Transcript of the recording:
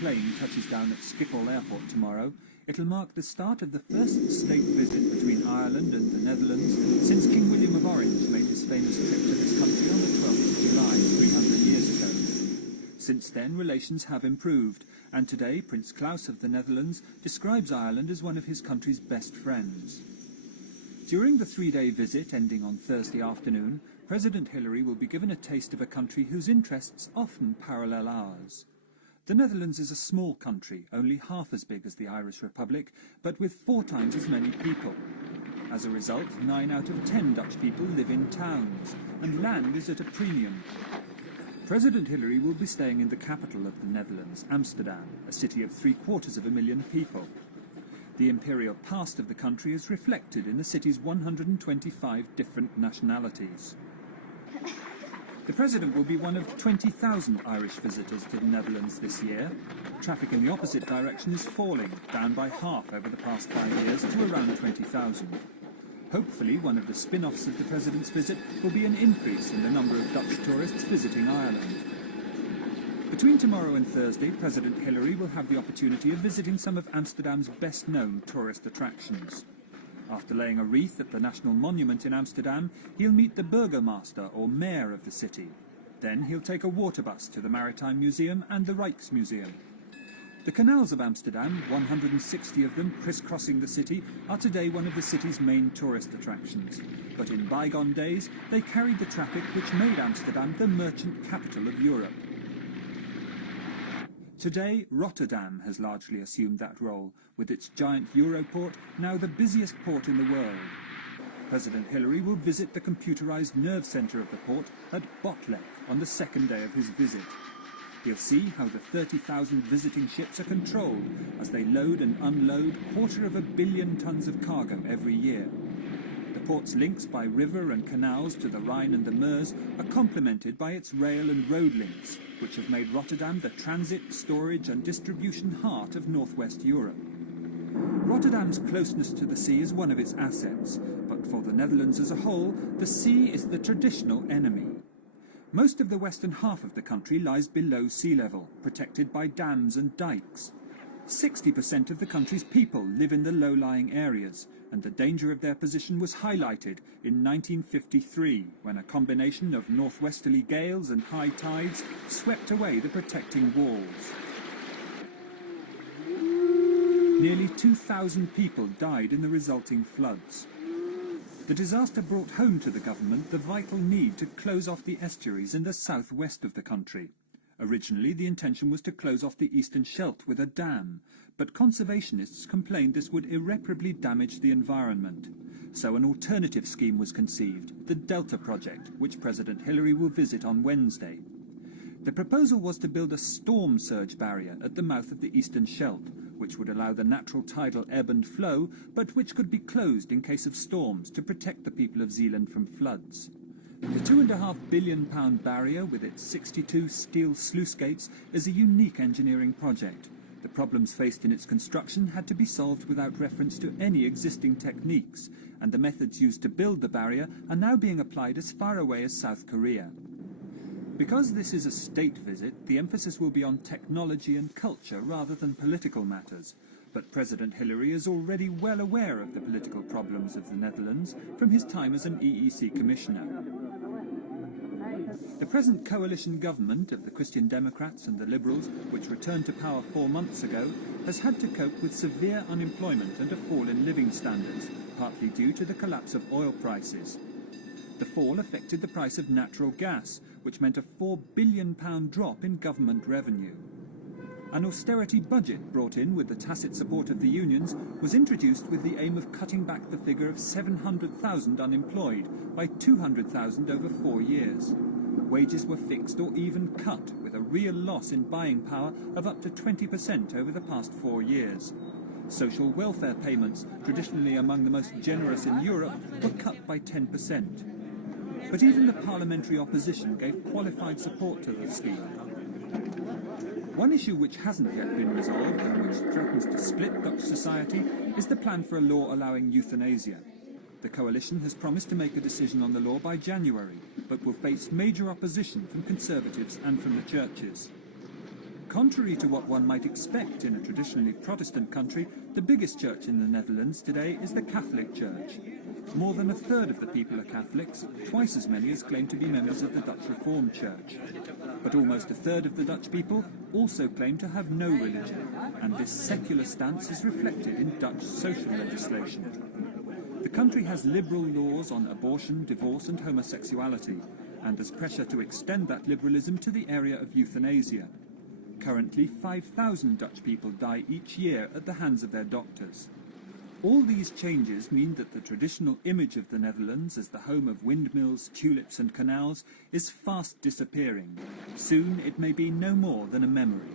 plane touches down at Schiphol Airport tomorrow, it'll mark the start of the first state visit between Ireland and the Netherlands since King William of Orange made his famous trip to this country on the 12th of July 300 years ago. Since then, relations have improved, and today Prince Claus of the Netherlands describes Ireland as one of his country's best friends. During the three-day visit ending on Thursday afternoon, President Hillary will be given a taste of a country whose interests often parallel ours. The Netherlands is a small country, only half as big as the Irish Republic, but with 4 times as many people. As a result, 9 out of 10 Dutch people live in towns, and land is at a premium. President Hillary will be staying in the capital of the Netherlands, Amsterdam, a city of 750,000 people. The imperial past of the country is reflected in the city's 125 different nationalities. The President will be one of 20,000 Irish visitors to the Netherlands this year. Traffic in the opposite direction is falling, down by half over the past 5 years to around 20,000. Hopefully, one of the spin-offs of the President's visit will be an increase in the number of Dutch tourists visiting Ireland. Between tomorrow and Thursday, President Hillary will have the opportunity of visiting some of Amsterdam's best-known tourist attractions. After laying a wreath at the National Monument in Amsterdam, he'll meet the burgomaster or mayor of the city. Then he'll take a water bus to the Maritime Museum and the Rijksmuseum. The canals of Amsterdam, 160 of them crisscrossing the city, are today one of the city's main tourist attractions. But in bygone days, they carried the traffic which made Amsterdam the merchant capital of Europe. Today, Rotterdam has largely assumed that role, with its giant Europort now the busiest port in the world. President Hillary will visit the computerized nerve center of the port at Botlek on the second day of his visit. He'll see how the 30,000 visiting ships are controlled as they load and unload 250 million tons of cargo every year. The port's links by river and canals to the Rhine and the Meuse are complemented by its rail and road links, which have made Rotterdam the transit, storage and distribution heart of northwest Europe. Rotterdam's closeness to the sea is one of its assets, but for the Netherlands as a whole, the sea is the traditional enemy. Most of the western half of the country lies below sea level, protected by dams and dikes. 60% of the country's people live in the low-lying areas, and the danger of their position was highlighted in 1953, when a combination of northwesterly gales and high tides swept away the protecting walls. Nearly 2,000 people died in the resulting floods. The disaster brought home to the government the vital need to close off the estuaries in the southwest of the country. Originally, the intention was to close off the eastern Scheldt with a dam, but conservationists complained this would irreparably damage the environment. So an alternative scheme was conceived, the Delta Project, which President Hillary will visit on Wednesday. The proposal was to build a storm surge barrier at the mouth of the eastern Scheldt, which would allow the natural tidal ebb and flow, but which could be closed in case of storms to protect the people of Zeeland from floods. The £2.5 billion barrier, with its 62 steel sluice gates, is a unique engineering project. The problems faced in its construction had to be solved without reference to any existing techniques, and the methods used to build the barrier are now being applied as far away as South Korea. Because this is a state visit, the emphasis will be on technology and culture rather than political matters. But President Hillary is already well aware of the political problems of the Netherlands from his time as an EEC commissioner. The present coalition government of the Christian Democrats and the Liberals, which returned to power 4 months ago, has had to cope with severe unemployment and a fall in living standards, partly due to the collapse of oil prices. The fall affected the price of natural gas, which meant a £4 billion drop in government revenue. An austerity budget brought in with the tacit support of the unions was introduced with the aim of cutting back the figure of 700,000 unemployed by 200,000 over 4 years. Wages were fixed or even cut, with a real loss in buying power of up to 20% over the past 4 years. Social welfare payments, traditionally among the most generous in Europe, were cut by 10%. But even the parliamentary opposition gave qualified support to the scheme. One issue which hasn't yet been resolved and which threatens to split Dutch society is the plan for a law allowing euthanasia. The coalition has promised to make a decision on the law by January, but will face major opposition from Conservatives and from the churches. Contrary to what one might expect in a traditionally Protestant country, the biggest church in the Netherlands today is the Catholic Church. More than a third of the people are Catholics, twice as many as claim to be members of the Dutch Reformed Church. But almost a third of the Dutch people also claim to have no religion, and this secular stance is reflected in Dutch social legislation. The country has liberal laws on abortion, divorce and homosexuality, and there's pressure to extend that liberalism to the area of euthanasia. Currently, 5,000 Dutch people die each year at the hands of their doctors. All these changes mean that the traditional image of the Netherlands as the home of windmills, tulips and canals is fast disappearing. Soon it may be no more than a memory.